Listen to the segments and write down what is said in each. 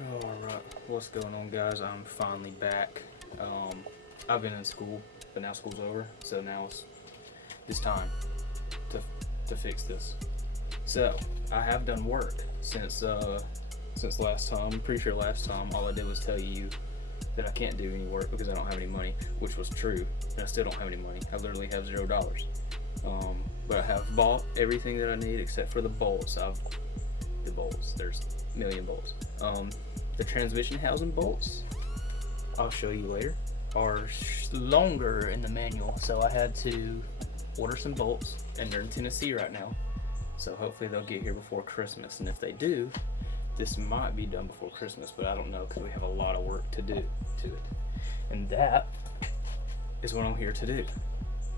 Alright, what's going on, guys? I'm finally back. I've been in school, but now school's over, so now it's time to fix this. So, I have done work since last time. I'm pretty sure last time all I did was tell you that I can't do any work because I don't have any money, which was true, and I still don't have any money. I literally have $0. But I have bought everything that I need except for the bolts. The bolts, there's a million bolts. The transmission housing bolts, I'll show you later, are longer in the manual, so I had to order some bolts, and they're in Tennessee right now, so hopefully they'll get here before Christmas. And if they do, this might be done before Christmas, but I don't know because we have a lot of work to do to it, and that is what I'm here to do.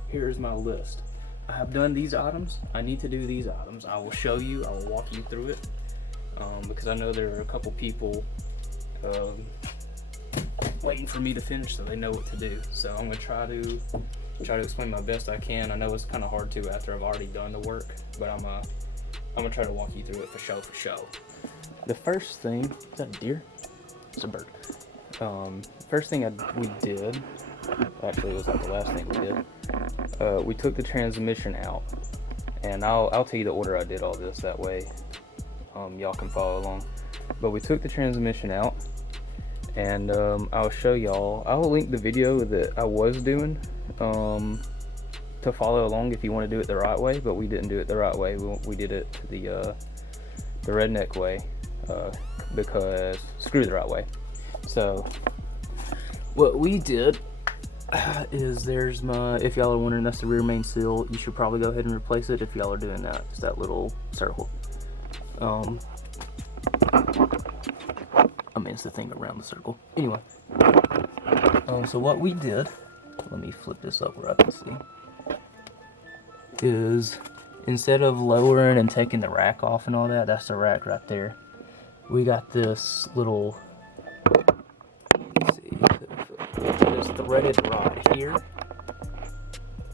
Here's my list. I have done these items. I need to do these items. I will show you. I will walk you through it, because I know there are a couple people waiting for me to finish, so they know what to do. So I'm gonna try to explain my best I can. I know it's kind of hard to after I've already done the work, but I'm gonna try to walk you through it for show. The first thing, is that a deer? It's a bird. First thing we did, actually it was like the last thing we did. We took the transmission out, and I'll tell you the order I did all this. That way, y'all can follow along. But we took the transmission out, and I'll show y'all. I'll link the video that I was doing to follow along if you want to do it the right way. But we didn't do it the right way. We did it the redneck way, because screw the right way. So what we did is there's my, if y'all are wondering, that's the rear main seal. You should probably go ahead and replace it if y'all are doing that. It's that little circle. I mean, it's the thing around the circle. Anyway, so what we did, let me flip this up where I can see, is instead of lowering and taking the rack off and all that, that's the rack right there. We got this little, let's see, this threaded rod here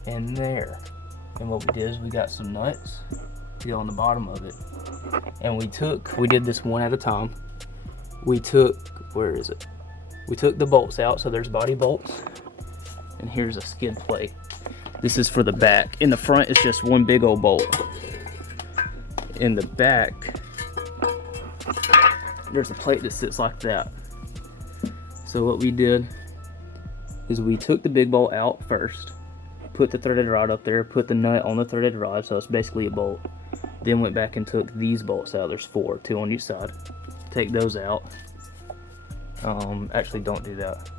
and there. And what we did is we got some nuts to go on the bottom of it. And we did this one at a time. We took, where is it? We took the bolts out, so there's body bolts. And here's a skid plate. This is for the back. In the front, it's just one big old bolt. In the back, there's a plate that sits like that. So what we did is we took the big bolt out first, put the threaded rod up there, put the nut on the threaded rod, so it's basically a bolt. Then went back and took these bolts out. There's 4, 2 on each side. Take those out. Actually, don't do that.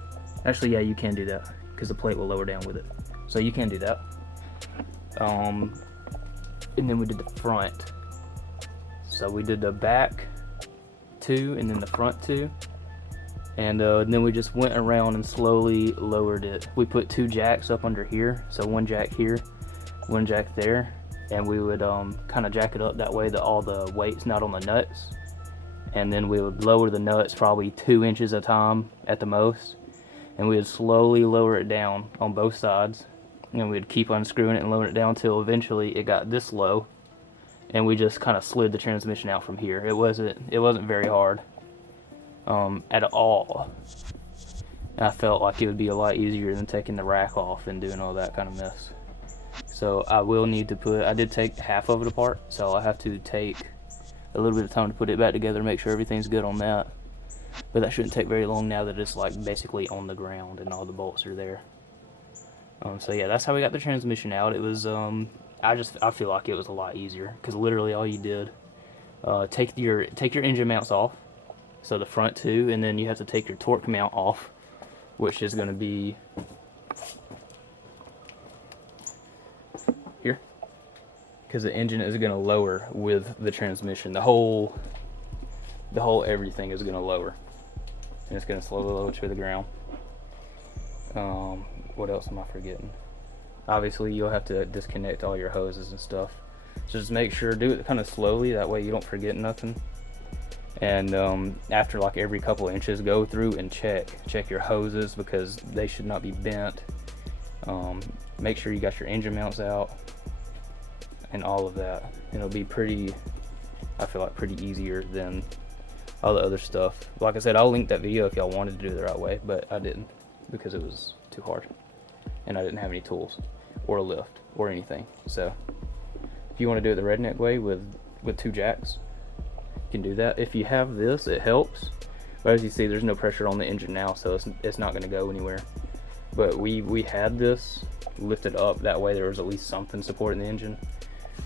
Actually, yeah, you can do that because the plate will lower down with it. So you can do that. And then we did the front. So we did the back 2 and then the front 2. And then we just went around and slowly lowered it. We put 2 jacks up under here. So 1 jack here, 1 jack there. And we would kind of jack it up that way that all the weight's not on the nuts. And then we would lower the nuts probably 2 inches at a time at the most. And we would slowly lower it down on both sides. And we'd keep unscrewing it and lowering it down until eventually it got this low. And we just kind of slid the transmission out from here. It wasn't very hard at all. And I felt like it would be a lot easier than taking the rack off and doing all that kind of mess. So I will need to I did take half of it apart, so I have to take a little bit of time to put it back together, make sure everything's good on that. But that shouldn't take very long now that it's like basically on the ground and all the bolts are there. So yeah, that's how we got the transmission out. It was, I feel like it was a lot easier because literally all you did, take your engine mounts off, so the front 2, and then you have to take your torque mount off, which is going to be here, because the engine is going to lower with the transmission. The whole everything is going to lower, and it's going to slowly lower to the ground. What else am I forgetting? Obviously you'll have to disconnect all your hoses and stuff, so just make sure, do it kind of slowly, that way you don't forget nothing. And after like every couple inches, go through and check your hoses, because they should not be bent. Make sure you got your engine mounts out and all of that. It'll be pretty, I feel like, pretty easier than all the other stuff. Like I said, I'll link that video if y'all wanted to do it the right way, but I didn't because it was too hard and I didn't have any tools or a lift or anything. So if you want to do it the redneck way with 2 jacks, you can do that. If you have this, it helps, but as you see, there's no pressure on the engine now, so it's not going to go anywhere. But we had this lifted up, that way there was at least something supporting the engine,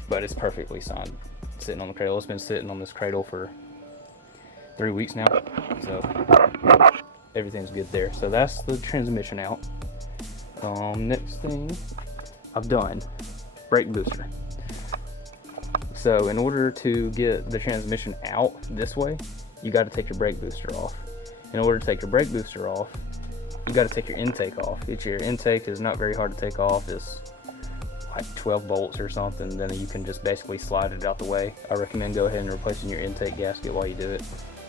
but it's perfectly fine sitting on the cradle. It's been sitting on this cradle for 3 weeks now, so everything's good there. So that's the transmission out. Next thing I've done, brake booster. So in order to get the transmission out this way, you got to take your brake booster off. In order to take your brake booster off, you got to take your intake off. Your intake is not very hard to take off. It's like 12 bolts or something. Then you can just basically slide it out the way. I recommend go ahead and replacing your intake gasket while you do it,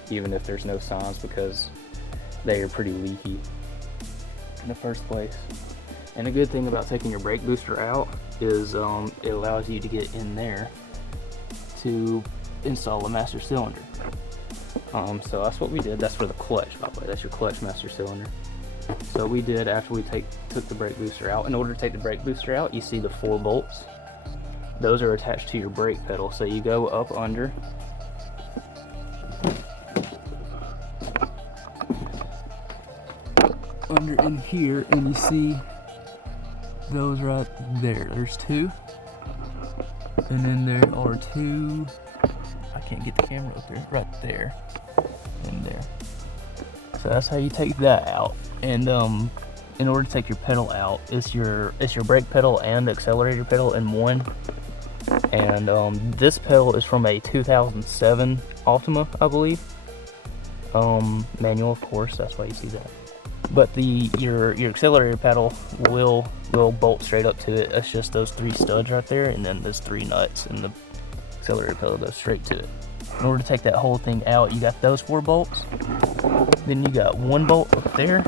even if there's no signs, because they are pretty leaky in the first place. And a good thing about taking your brake booster out is it allows you to get in there to install a master cylinder. So that's what we did. That's for the clutch, by the way. That's your clutch master cylinder. So we did, after we took the brake booster out, in order to take the brake booster out, you see the 4 bolts. Those are attached to your brake pedal. So you go up under, in here, and you see those right there. There's 2, and then there are 2. I can't get the camera up there. Right there, and there. So that's how you take that out. And in order to take your pedal out, it's your brake pedal and the accelerator pedal in one. And this pedal is from a 2007 Altima, I believe. Manual, of course. That's why you see that. But your accelerator pedal will bolt straight up to it. That's just those 3 studs right there, and then there's 3 nuts, and the accelerator pedal goes straight to it. In order to take that whole thing out, you got those 4 bolts. Then you got 1 bolt up there,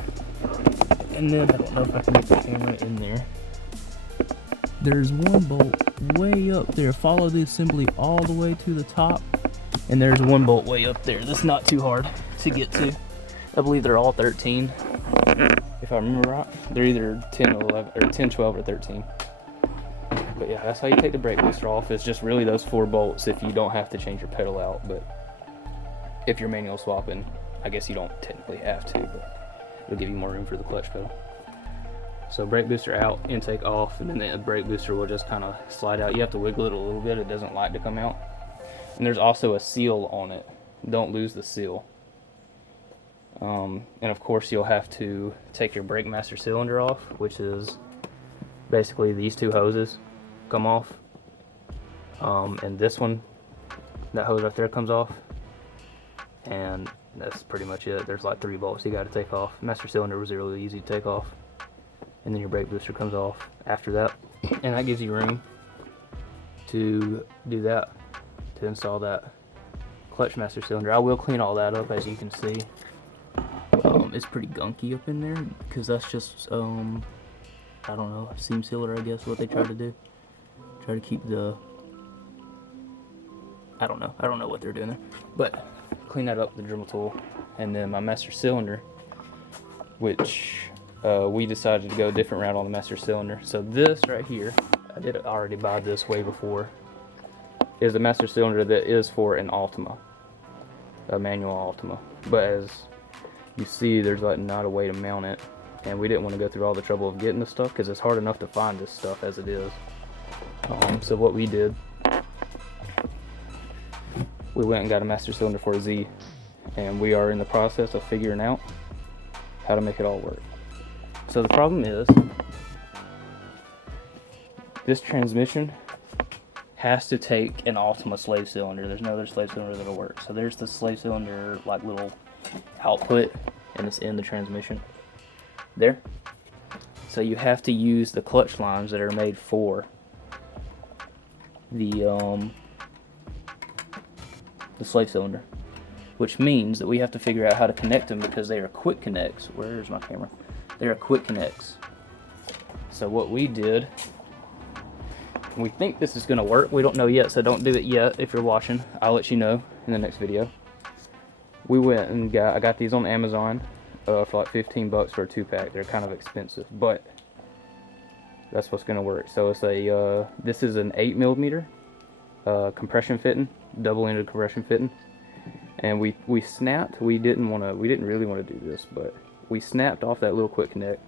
and then I don't know if I can get the camera in there. There's 1 bolt way up there. Follow the assembly all the way to the top, and there's 1 bolt way up there. That's not too hard to get to. I believe they're all 13, if I remember right. They're either 10 or 11, or 10, 12, or 13. But yeah, that's how you take the brake booster off. It's just really those 4 bolts if you don't have to change your pedal out. But if you're manual swapping, I guess you don't technically have to, but it'll give you more room for the clutch pedal. So brake booster out, intake off, and then the brake booster will just kind of slide out. You have to wiggle it a little bit. It doesn't like to come out. And there's also a seal on it. Don't lose the seal. And of course you'll have to take your brake master cylinder off, which is basically these 2 hoses come off, and this one, that hose right there, comes off, and that's pretty much it. There's like 3 bolts you got to take off. Master cylinder was really easy to take off, and then your brake booster comes off after that, and that gives you room to do that, to install that clutch master cylinder. I will clean all that up, as you can see. It's pretty gunky up in there because that's just I don't know, seam sealer, I guess, what they try to do. Try to keep the, I don't know what they're doing there, but clean that up with the Dremel tool. And then my master cylinder, which we decided to go a different route on the master cylinder. So this right here, I did already buy this way before, is a master cylinder that is for an Altima, a manual Altima. But as you see, there's like not a way to mount it, and we didn't want to go through all the trouble of getting this stuff because it's hard enough to find this stuff as it is. So what we did, we went and got a master cylinder for a Z, and we are in the process of figuring out how to make it all work. So the problem is, this transmission has to take an Altima slave cylinder. There's no other slave cylinder that'll work. So there's the slave cylinder like little output, and it's in the transmission there. So you have to use the clutch lines that are made for the slave cylinder, which means that we have to figure out how to connect them because they are quick connects. Where's my camera? They are quick connects. So what we did, we think this is going to work. We don't know yet, so don't do it yet if you're watching. I'll let you know in the next video. we went and I got these on Amazon for like 15 bucks for a 2-pack. They're kind of expensive, but that's what's gonna work. So it's a this is an 8mm compression fitting, double-ended compression fitting, and we snapped. We didn't really want to do this, but we snapped off that little quick connect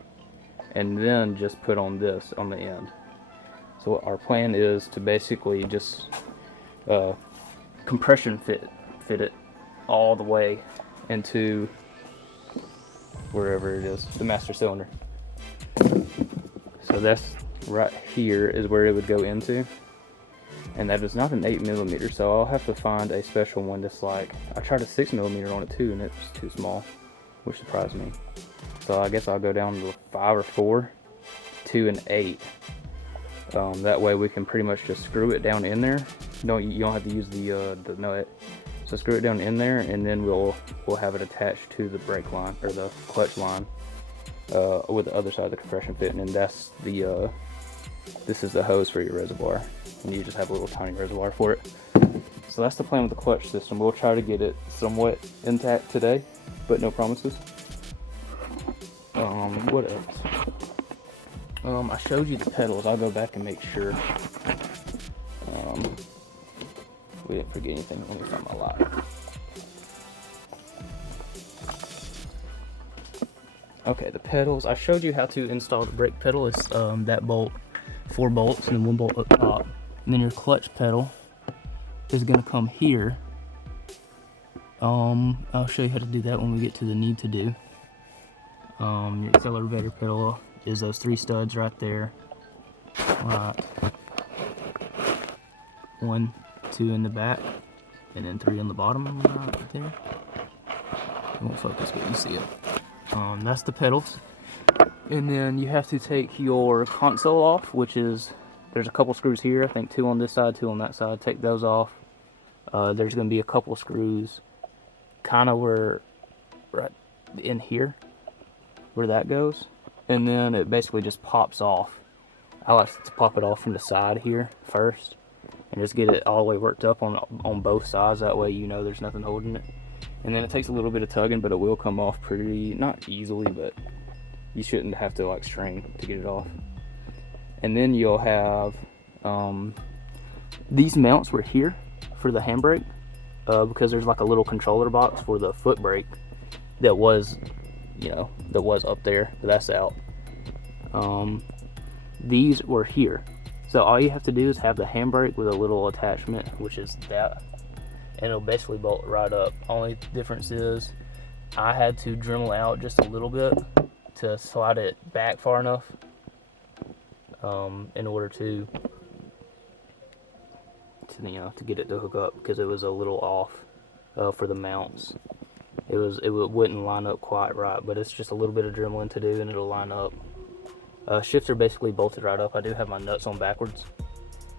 and then just put on this on the end. So our plan is to basically just compression fit it all the way into wherever it is, the master cylinder. So that's right here is where it would go into, and that is not an 8mm, so I'll have to find a special one that's like, I tried a 6mm on it too and it was too small, which surprised me. So I guess I'll go down to 5 or 4 to an 8. That way we can pretty much just screw it down in there. You don't have to use the nut. So screw it down in there, and then we'll have it attached to the brake line or the clutch line with the other side of the compression fitting, and that's the this is the hose for your reservoir, and you just have a little tiny reservoir for it. So that's the plan with the clutch system. We'll try to get it somewhat intact today, but no promises. What else? I showed you the pedals. I'll go back and make sure we didn't forget anything. Let me find my lock. Okay, the pedals. I showed you how to install the brake pedal. It's that bolt, 4 bolts, and then 1 bolt up top. And then your clutch pedal is gonna come here. I'll show you how to do that when we get to the need to do. Your accelerator pedal is those 3 studs right there. Right. 1, 2 in the back, and then 3 on the bottom right there. It won't focus, but you see it. That's the pedals. And then you have to take your console off, which is, there's a couple screws here, I think 2 on this side, 2 on that side. Take those off. There's going to be a couple screws kind of where, right in here, where that goes. And then it basically just pops off. I like to pop it off from the side here first, and just get it all the way worked up on both sides. That way you know there's nothing holding it. And then it takes a little bit of tugging, but it will come off pretty, not easily, but you shouldn't have to like strain to get it off. And then you'll have these mounts were here for the handbrake, because there's like a little controller box for the foot brake that was, that was up there, but that's out. These were here. So all you have to do is have the handbrake with a little attachment, which is that, and it'll basically bolt right up. Only difference is I had to Dremel out just a little bit to slide it back far enough in order to get it to hook up, because it was a little off for the mounts. It wouldn't line up quite right, but it's just a little bit of dremeling to do and it'll line up. Shifts are basically bolted right up. I do have my nuts on backwards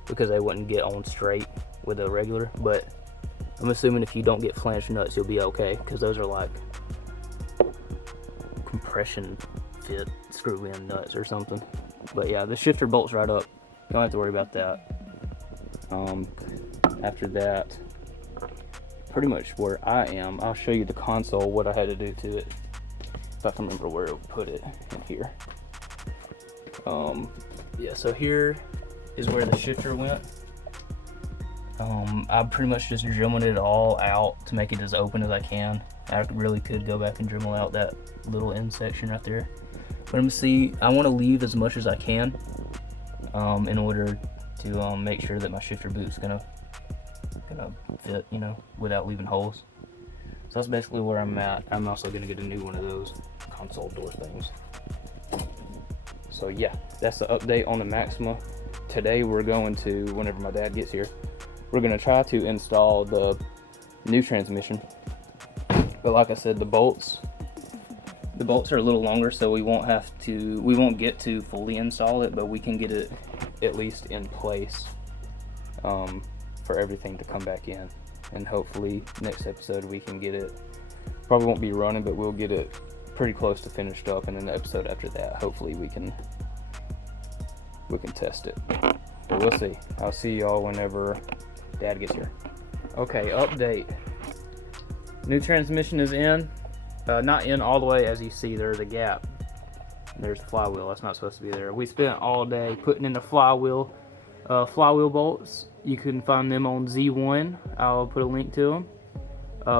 because they wouldn't get on straight with a regular, but I'm assuming if you don't get flanged nuts, you'll be okay, because those are like compression fit screw in nuts or something. But yeah, the shifter bolts right up. You don't have to worry about that. After that, pretty much where I am, I'll show you the console, what I had to do to it, if I can remember where I put it in here. Yeah, so here is where the shifter went. I pretty much just dremeled it all out to make it as open as I can. I really could go back and Dremel out that little end section right there, but I'm gonna see, I want to leave as much as I can in order to make sure that my shifter boot's gonna fit, without leaving holes. So that's basically where I'm at. I'm also gonna get a new one of those console door things. So yeah, that's the update on the Maxima. Today we're going to, whenever my dad gets here, we're gonna try to install the new transmission. But like I said, the bolts are a little longer, so we won't get to fully install it, but we can get it at least in place for everything to come back in. And hopefully next episode we can get it, probably won't be running, but we'll get it pretty close to finished up, and then the episode after that, hopefully we can test it. But we'll see. I'll see y'all whenever Dad gets here. Okay, update. New transmission is in. Not in all the way, as you see. There's a gap. There's a flywheel. That's not supposed to be there. We spent all day putting in the flywheel bolts. You can find them on Z1. I'll put a link to them.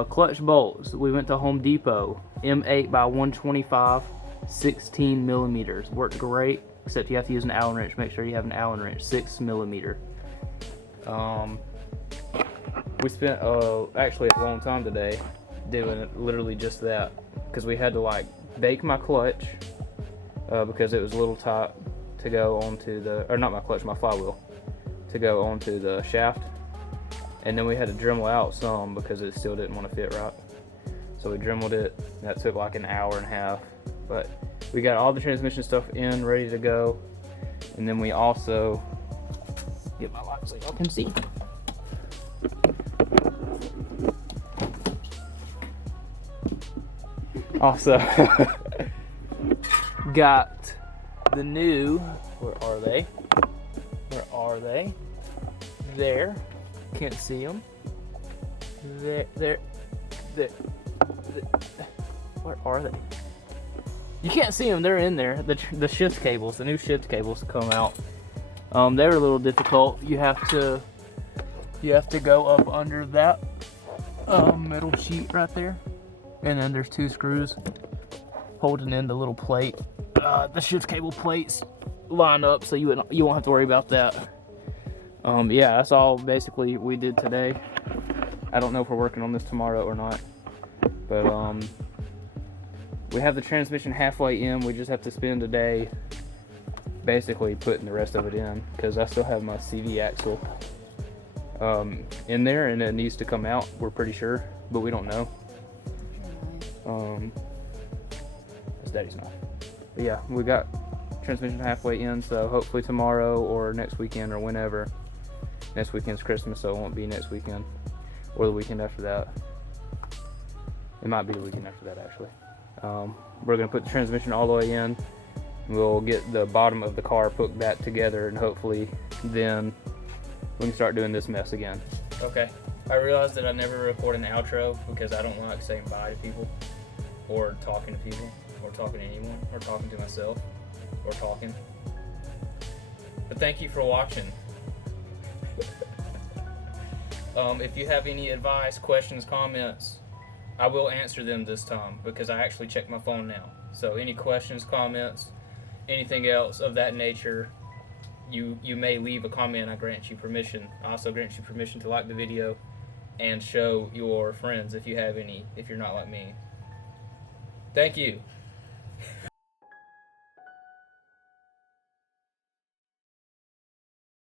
Clutch bolts. We went to Home Depot. M8 by 125, 16 millimeters. Worked great, except you have to use an Allen wrench. Make sure you have an Allen wrench. 6 millimeter. We spent actually a long time today doing literally just that, because we had to like bake my clutch because it was a little tight to go onto the, or not my clutch, my flywheel, to go onto the shaft, and then we had to Dremel out some because it still didn't want to fit right. So we Dremeled it. That took like an hour and a half, but we got all the transmission stuff in, ready to go. And then we also get my light so y'all can see. Also got the new, where are they? Where are they? There. Can't see them. There. Where are they? You can't see them. They're in there. The shift cables, the new shift cables come out. They were a little difficult. You have to go up under that metal sheet right there, and then there's 2 screws holding in the little plate. The shift cable plates line up, so you won't have to worry about that. Yeah, that's all basically we did today. I don't know if we're working on this tomorrow or not, but we have the transmission halfway in. We just have to spend a day basically putting the rest of it in, because I still have my CV axle in there, and it needs to come out, we're pretty sure, but we don't know. That's Daddy's knife. But yeah, we got transmission halfway in, so hopefully tomorrow or next weekend or whenever. Next weekend's Christmas, so it won't be next weekend or the weekend after that. It might be the weekend after that, actually. We're gonna put the transmission all the way in. We'll get the bottom of the car put back together, and hopefully then we can start doing this mess again. Okay, I realized that I never record an outro because I don't like saying bye to people, or talking to people, or talking to anyone, or talking to myself, or talking. But thank you for watching. If you have any advice, questions, comments, I will answer them this time, because I actually check my phone now. So any questions, comments, anything else of that nature, you may leave a comment. I grant you permission. I also grant you permission to like the video and show your friends if you have any, if you're not like me. Thank you.